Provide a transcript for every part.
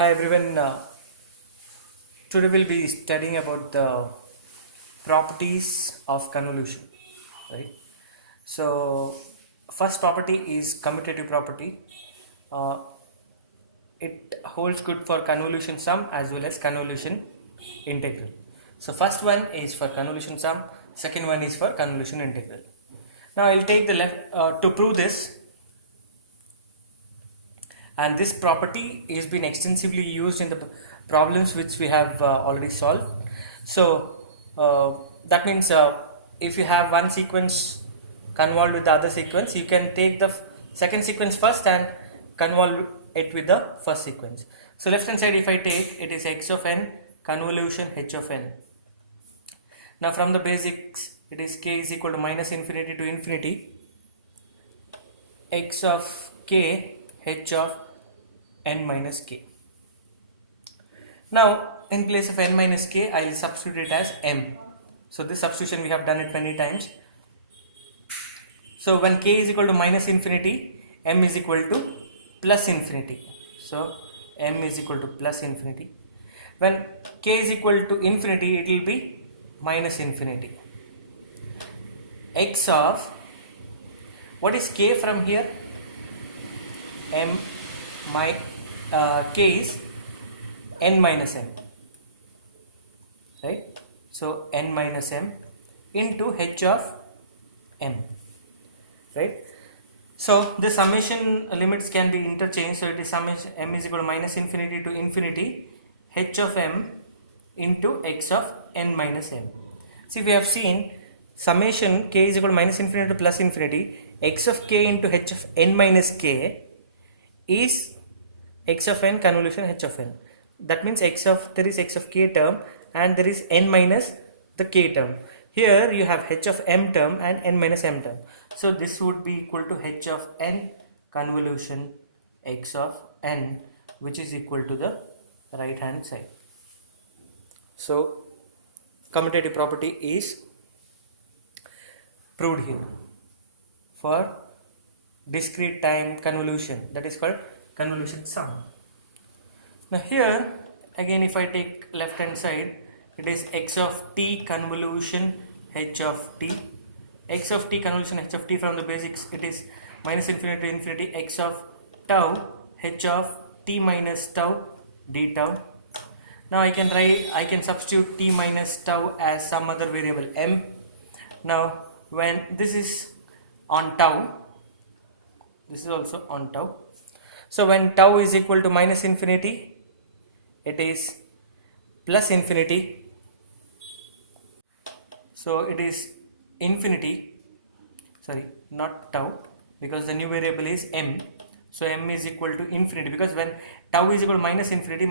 Hi everyone, today we'll be studying about the properties of convolution, right? So first property is commutative property. Uh, it holds good for convolution sum as well as convolution integral. So first one is for convolution sum, second one is for convolution integral. Now I'll take the left to prove this, and this property is been extensively used in the problems which we have already solved. So that means if you have one sequence convolved with the other sequence, you can take the second sequence first and convolve it with the first sequence. So left hand side, if I take, it is x of n convolution h of n. Now from the basics, it is k is equal to minus infinity to infinity x of k h of n minus k. Now in place of n minus k, I will substitute it as m. So this substitution we have done it many times. So when k is equal to minus infinity, m is equal to plus infinity. So m is equal to plus infinity. When k is equal to infinity, it will be minus infinity. X of, what is k from here? M my k is n minus m, right? So n minus m into h of m, right? So the summation limits can be interchanged. So it is summation m is equal to minus infinity to infinity h of m into x of n minus m. See, we have seen summation k is equal to minus infinity to plus infinity, x of k into h of n minus k is x of n convolution h of n. That means there is x of k term and there is n minus the k term. Here you have h of m term and n minus m term. So this would be equal to h of n convolution x of n, which is equal to the right hand side. So commutative property is proved here for discrete time convolution, that is called convolution sum. Now here again, if I take left hand side, it is x of t convolution h of t. X of t convolution h of t, from the basics it is minus infinity to infinity x of tau h of t minus tau d tau. Now I can substitute t minus tau as some other variable m. Now when this is on tau, this is also on tau. So when tau is equal to minus infinity, it is plus infinity. So it is infinity, sorry, not tau, because the new variable is m. So m is equal to infinity, because when tau is equal to minus infinity,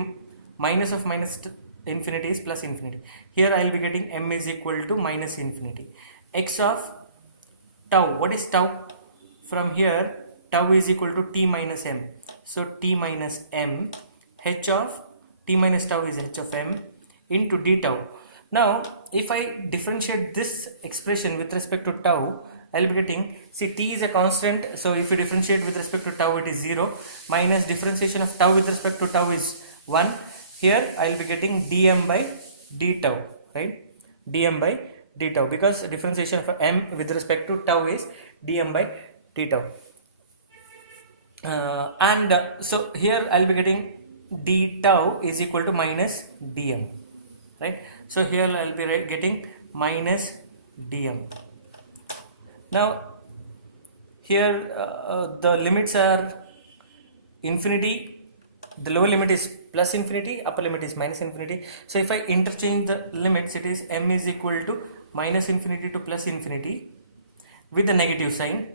minus of minus infinity is plus infinity. Here I will be getting m is equal to minus infinity. X of tau, what is tau? From here, tau is equal to t minus m. So t minus m, h of t minus tau is h of m into d tau. Now if I differentiate this expression with respect to tau, I will be getting, see, t is a constant, so if you differentiate with respect to tau, it is 0, minus differentiation of tau with respect to tau is 1. Here I will be getting dm by d tau, right? Dm by d tau, because differentiation of m with respect to tau is dm by d tau. So here I will be getting d tau is equal to minus dm, right? So here I will be getting minus dm. Now here the limits are infinity, the lower limit is plus infinity, upper limit is minus infinity. So if I interchange the limits, it is m is equal to minus infinity to plus infinity with the negative sign,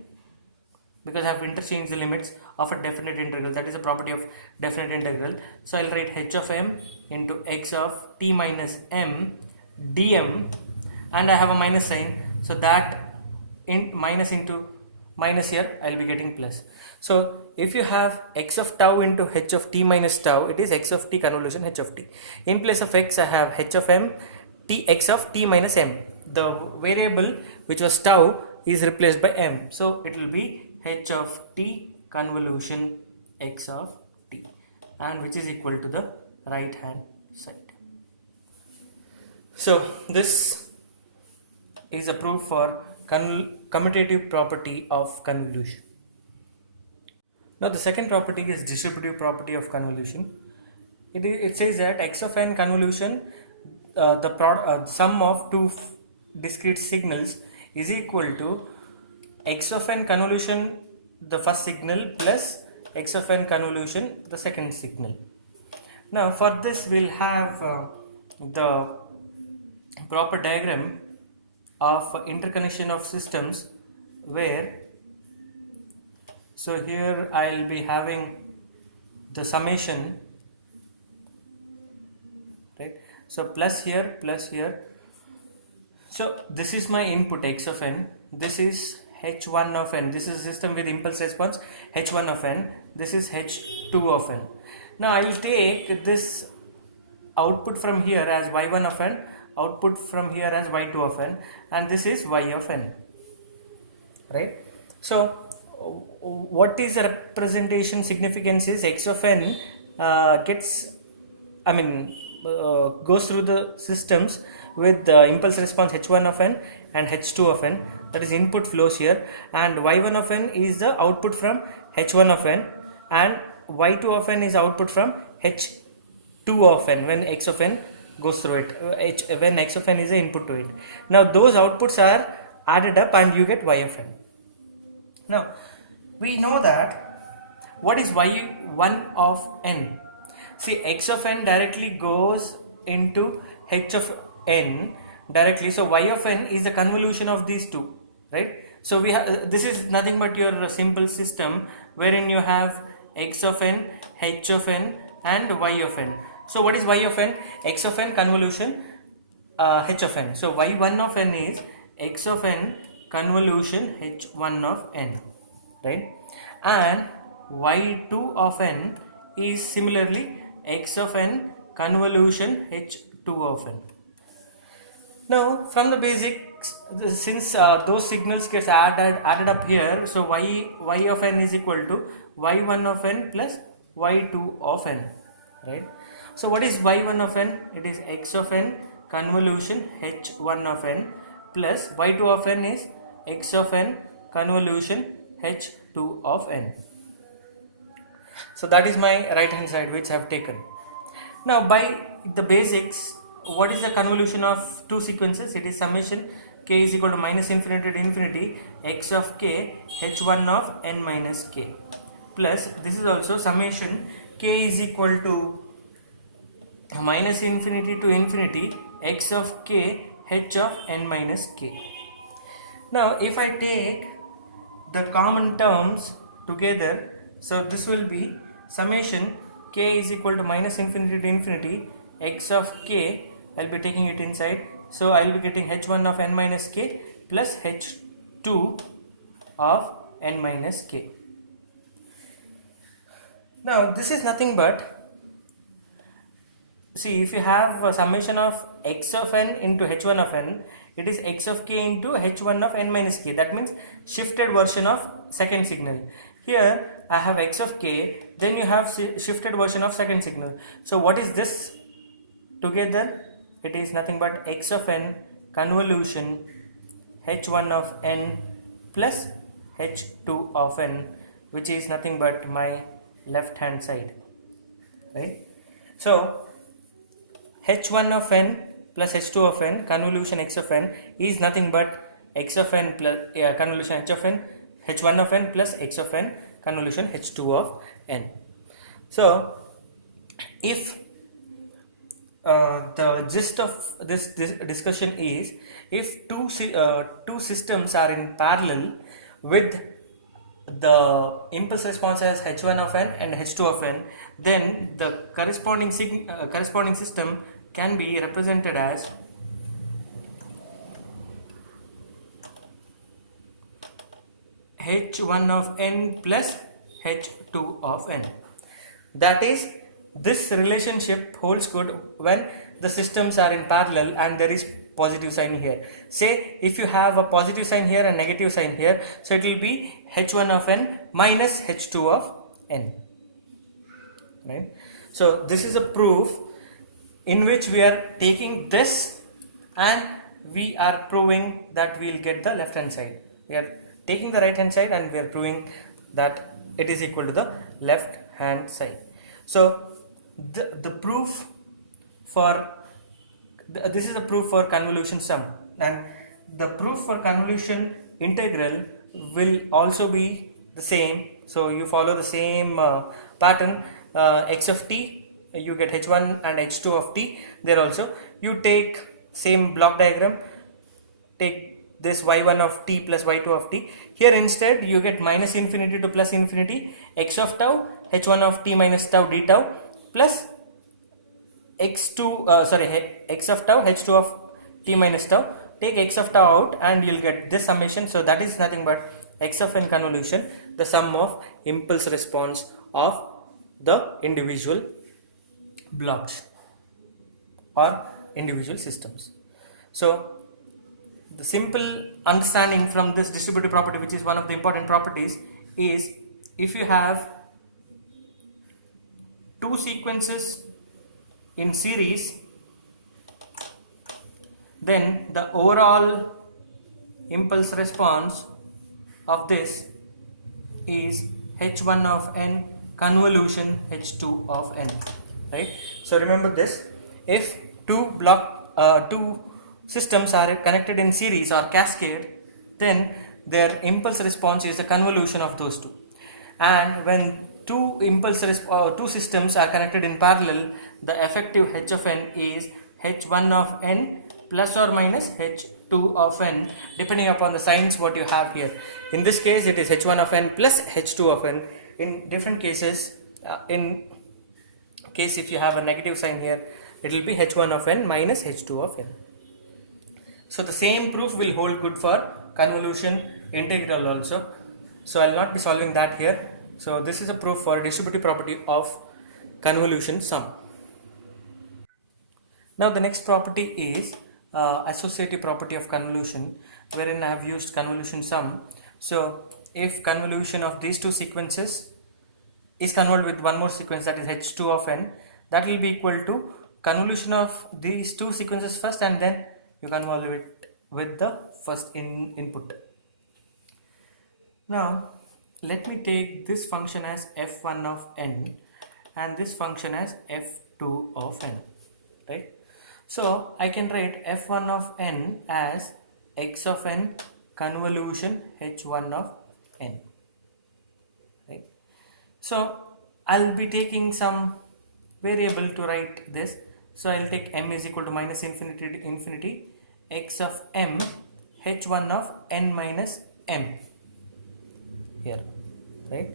because I have interchanged the limits of a definite integral. That is a property of definite integral. So I will write h of m into x of t minus m dm, and I have a minus sign, so that in minus into minus, here I will be getting plus. So if you have x of tau into h of t minus tau, it is x of t convolution h of t. In place of x, I have h of m t x of t minus m. The variable which was tau is replaced by m, so it will be h of t convolution x of t. and which is equal to the right hand side. So this is a proof for commutative property of convolution. Now the second property is distributive property of convolution. It says that x of n convolution, the sum of two discrete signals is equal to x of n convolution the first signal plus x of n convolution the second signal. Now for this we'll have the proper diagram of interconnection of systems, where so here I'll be having the summation, right? So plus here, so this is my input x of n, this is h1 of n, this is a system with impulse response h1 of n, this is h2 of n. Now I will take this output from here as y1 of n, output from here as y2 of n, and this is y of n, right? So what is the representation significance is x of n goes through the systems with the impulse response h1 of n and h2 of n, that is input flows here, and y1 of n is the output from h1 of n, and y2 of n is output from h2 of n when x of n goes through it, when x of n is the input to it. Now those outputs are added up and you get y of n. Now we know that what is y1 of n? See, x of n directly goes into h of n directly, so y of n is the convolution of these two, right? So we have, this is nothing but your simple system wherein you have x of n, h of n and y of n. So what is y of n? X of n convolution h of n. So y1 of n is x of n convolution h1 of n, right? And y2 of n is similarly x of n convolution h2 of n. Now from the basics, since those signals gets added up here, so y of n is equal to y1 of n plus y2 of n, right? So what is y1 of n? It is x of n convolution h1 of n plus y2 of n is x of n convolution h2 of n. So that is my right hand side which I have taken. Now by the basics, what is the convolution of two sequences? It is summation k is equal to minus infinity to infinity x of k h1 of n minus k, plus this is also summation k is equal to minus infinity to infinity x of k h of n minus k. Now if I take the common terms together, so this will be summation k is equal to minus infinity to infinity x of k, I'll be taking it inside, so I'll be getting h1 of n minus k plus h2 of n minus k. Now this is nothing but, see, if you have a summation of x of n into h1 of n, it is x of k into h1 of n minus k, that means shifted version of second signal. Here I have x of k, then you have shifted version of second signal. So what is this together? It is nothing but x of n convolution h1 of n plus h2 of n, which is nothing but my left hand side, right? So h1 of n plus h2 of n convolution x of n is nothing but x of n plus convolution h of n, h1 of n plus x of n convolution h2 of n. So if the gist of this discussion is, if two systems are in parallel with the impulse response as h1 of n and h2 of n, then the corresponding system can be represented as h1 of n plus h2 of n. That is, this relationship holds good when the systems are in parallel and there is positive sign here. Say if you have a positive sign here and negative sign here, so it will be h1 of n minus h2 of n, right? So this is a proof in which we are taking this and we are proving that we will get the left hand side. We are taking the right hand side and we are proving that it is equal to the left hand side. So the proof for this is a proof for convolution sum, and the proof for convolution integral will also be the same. So you follow the same pattern, x of t, you get h1 and h2 of t. There also you take same block diagram, take this y1 of t plus y2 of t. Here instead you get minus infinity to plus infinity, x of tau, h1 of t minus tau d tau plus x2 x of tau, h2 of t minus tau. Take x of tau out and you'll get this summation. So that is nothing but x of n convolution, the sum of impulse response of the individual blocks or individual systems. So the simple understanding from this distributive property, which is one of the important properties, is if you have two sequences in series, then the overall impulse response of this is h1 of n convolution h2 of n, right? So remember this, if two systems are connected in series or cascade, then their impulse response is the convolution of those two. And when two systems are connected in parallel, the effective h of n is h1 of n plus or minus h2 of n, depending upon the signs what you have here. In this case it is h1 of n plus h2 of n. In different cases, in case if you have a negative sign here, it will be h1 of n minus h2 of n. So the same proof will hold good for convolution integral also. So I will not be solving that here. So this is a proof for distributive property of convolution sum. Now the next property is associative property of convolution, wherein I have used convolution sum. So if convolution of these two sequences is convolved with one more sequence, that is h2 of n, that will be equal to convolution of these two sequences first, and then you convolve it with the first input. Now let me take this function as f1 of n and this function as f2 of n, right? So I can write f1 of n as x of n convolution h1 of n, right? So I'll be taking some variable to write this. So I'll take m is equal to minus infinity to infinity x of m h1 of n minus m here, right?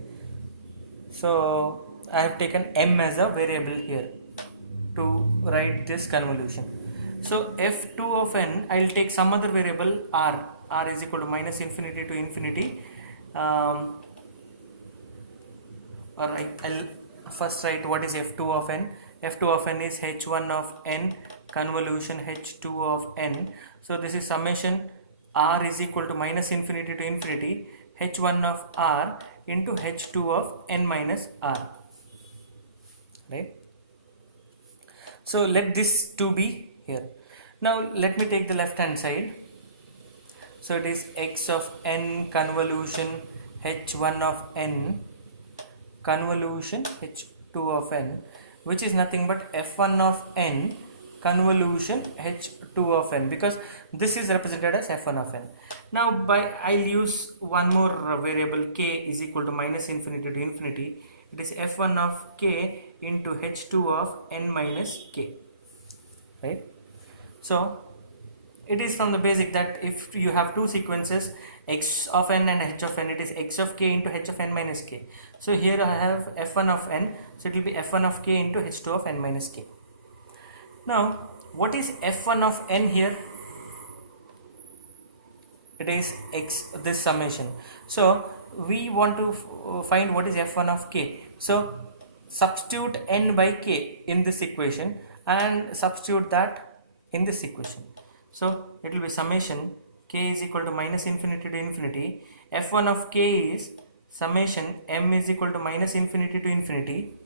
So I have taken m as a variable here to write this convolution. So f2 of n, I will take some other variable r is equal to minus infinity to infinity. Alright, I'll first write what is f2 of n. f2 of n is h1 of n convolution h2 of n. So this is summation r is equal to minus infinity to infinity h1 of r into h2 of n minus r, right? So let this 2 be here. Now let me take the left hand side. So it is x of n convolution h1 of n convolution h2 of n, which is nothing but f1 of n convolution h2 of n, because this is represented as f1 of n. Now I'll use one more variable, k is equal to minus infinity to infinity. It is f1 of k into h2 of n minus k, right? So it is from the basic that if you have two sequences x of n and h of n, it is x of k into h of n minus k. So here I have f1 of n, so it will be f1 of k into h2 of n minus k. Now what is f1 of n here? It is x, this summation. So we want to find what is f1 of k. So substitute n by k in this equation and substitute that in this equation. So it will be summation k is equal to minus infinity to infinity. f1 of k is summation m is equal to minus infinity to infinity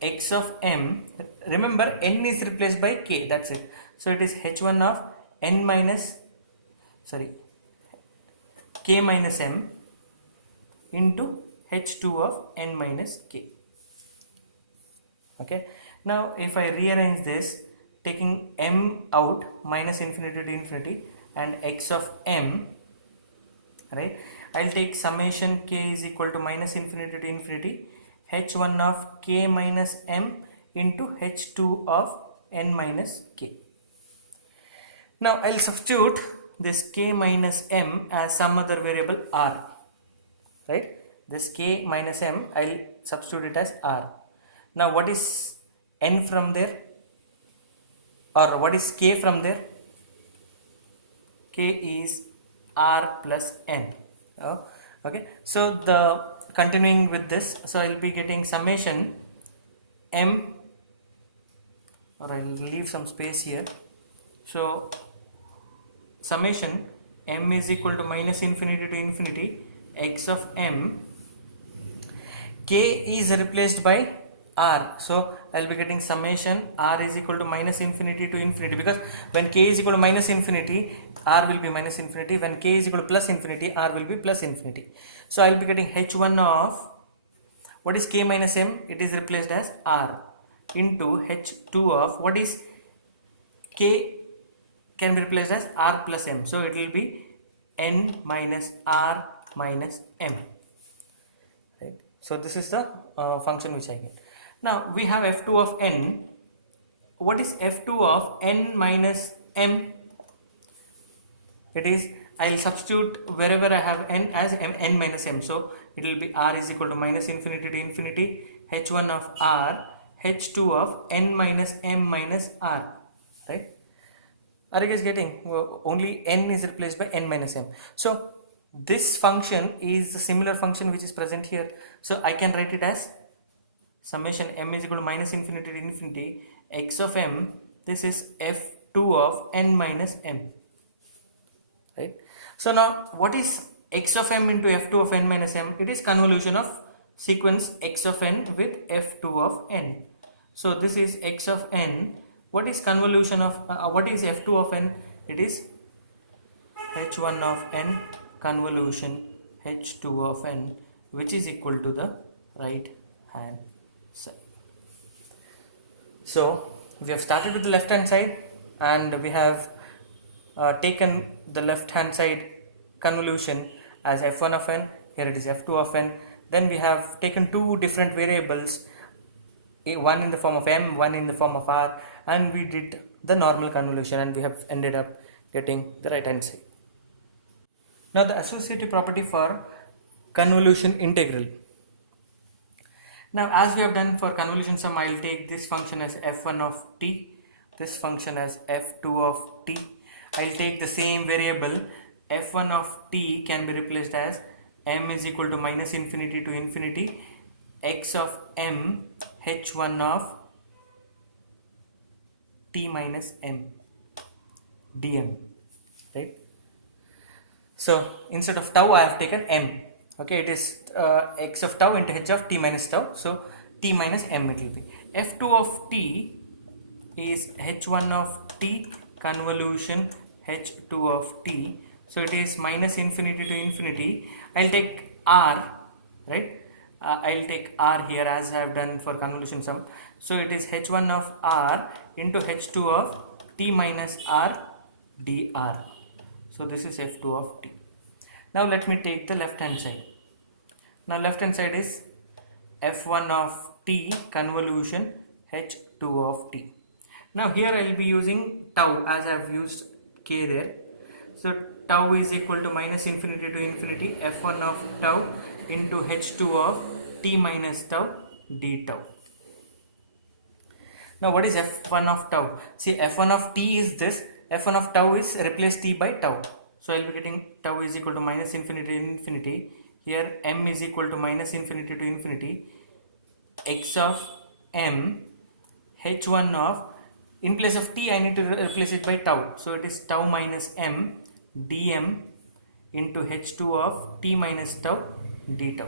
x of m, remember n is replaced by k, that's it. So it is h1 of n minus, sorry, k minus m into h2 of n minus k. Okay, now if I rearrange this, taking m out, minus infinity to infinity, and x of m, right, I'll take summation k is equal to minus infinity to infinity h1 of k minus m into h2 of n minus k. Now I'll substitute this k minus m as some other variable r, right? This k minus m, I'll substitute it as r. Now what is n from there, or what is k from there? K is r plus n. Oh, okay, so the continuing with this, so I'll be getting summation m, or I'll leave some space here. So summation m is equal to minus infinity to infinity x of m, k is replaced by r, so I'll be getting summation r is equal to minus infinity to infinity, because when k is equal to minus infinity, r will be minus infinity, when k is equal to plus infinity, r will be plus infinity. So I'll be getting h1 of, what is k minus m, it is replaced as r, into h2 of, what is k, can be replaced as r plus m, so it will be n minus r minus m, right? So this is the function which I get. Now we have f2 of n. What is f2 of n minus m? It is, I will substitute wherever I have n as n minus m, so it will be r is equal to minus infinity to infinity h1 of r, h2 of n minus m minus r, right? Are you guys getting? Only n is replaced by n minus m. So this function is the similar function which is present here. So I can write it as summation m is equal to minus infinity to infinity x of m. This is f2 of n minus m, right? So now what is x of m into f2 of n minus m? It is convolution of sequence x of n with f2 of n. So this is x of n. What is convolution of, what is f2 of n? It is h1 of n convolution h2 of n, which is equal to the right hand side. So we have started with the left hand side, and we have taken the left hand side convolution as f1 of n, here it is f2 of n. Then we have taken two different variables, one in the form of m, one in the form of r, and we did the normal convolution, and we have ended up getting the right hand side. Now the associative property for convolution integral. Now as we have done for convolution sum, I will take this function as f1 of t, this function as f2 of t. I will take the same variable f1 of t can be replaced as m is equal to minus infinity to infinity x of m h1 of t minus m dm, right? So instead of tau I have taken m. Okay, it is x of tau into h of t minus tau, so t minus m it will be. f2 of t is h1 of t convolution h2 of t, so it is minus infinity to infinity. I'll take r, right? I'll take r here as I have done for convolution sum, so it is h1 of r into h2 of t minus r dr. So this is f2 of t. Now let me take the left hand side. Now left hand side is f1 of t convolution h2 of t. Now here I will be using tau as I have used k there. So tau is equal to minus infinity to infinity f1 of tau into h2 of t minus tau d tau. Now what is f1 of tau? See, f1 of t is this, f1 of tau is replace t by tau. So I will be getting tau is equal to minus infinity to infinity. Here m is equal to minus infinity to infinity x of m h1 of, in place of t I need to replace it by tau. So it is tau minus m dm into h2 of t minus tau d tau.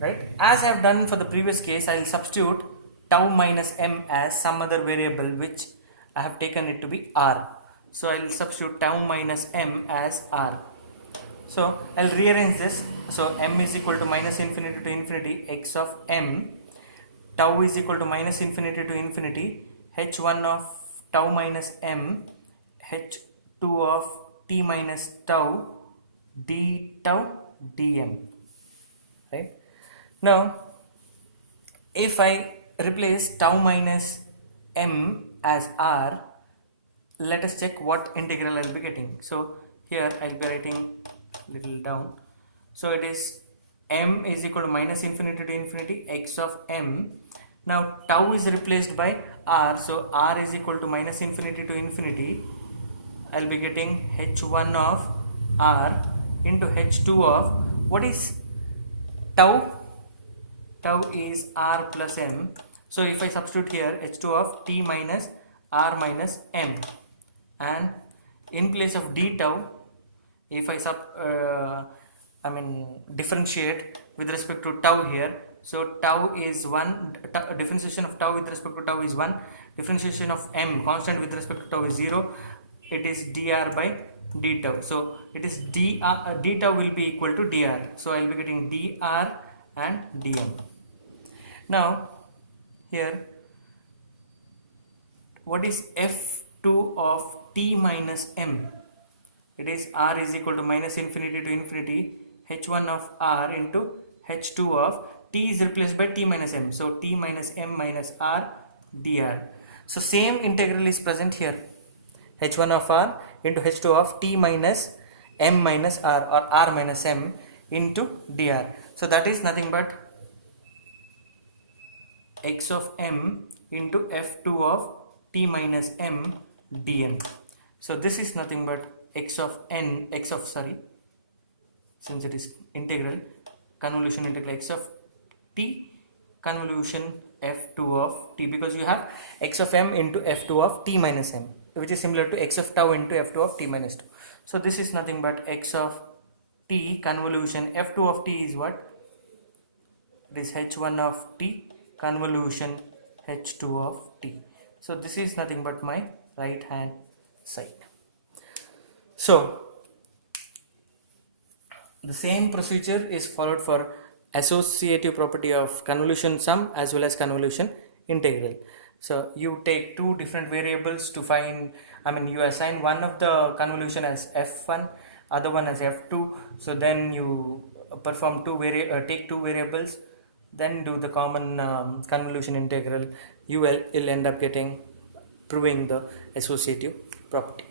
Right? As I have done for the previous case, I will substitute tau minus m as some other variable which I have taken it to be r. So I will substitute tau minus m as r. So I'll rearrange this. So m is equal to minus infinity to infinity x of m, tau is equal to minus infinity to infinity h1 of tau minus m, h2 of t minus tau d tau dm. Right? Now if I replace tau minus m as r, let us check what integral I will be getting. So here I will be writing little down. So it is m is equal to minus infinity to infinity x of m. Now tau is replaced by r, so r is equal to minus infinity to infinity. I will be getting h1 of r into h2 of, what is tau? Tau is r plus m. So if I substitute here h2 of t minus r minus m, and in place of d tau, if I differentiate with respect to tau here, so tau is 1, differentiation of tau with respect to tau is 1, differentiation of m constant with respect to tau is 0, it is dr by d tau. So it is d tau will be equal to dr, so I will be getting dr and dm. Now here, what is f2 of t minus m? It is r is equal to minus infinity to infinity h1 of r into h2 of t is replaced by t minus m, so t minus m minus r dr. So same integral is present here, h1 of r into h2 of t minus m minus r, or r minus m into dr. So that is nothing but x of m into f2 of t minus m dn. So this is nothing but since it is integral, convolution integral x of t convolution f2 of t, because you have x of m into f2 of t minus m, which is similar to x of tau into f2 of t minus 2. So this is nothing but x of t convolution f2 of t is what? It is h1 of t convolution h2 of t. So this is nothing but my right hand side. So the same procedure is followed for associative property of convolution sum as well as convolution integral. So you take two different variables to find, you assign one of the convolution as f1, other one as f2. So then you perform take two variables, then do the common convolution integral. You will end up proving the associative property.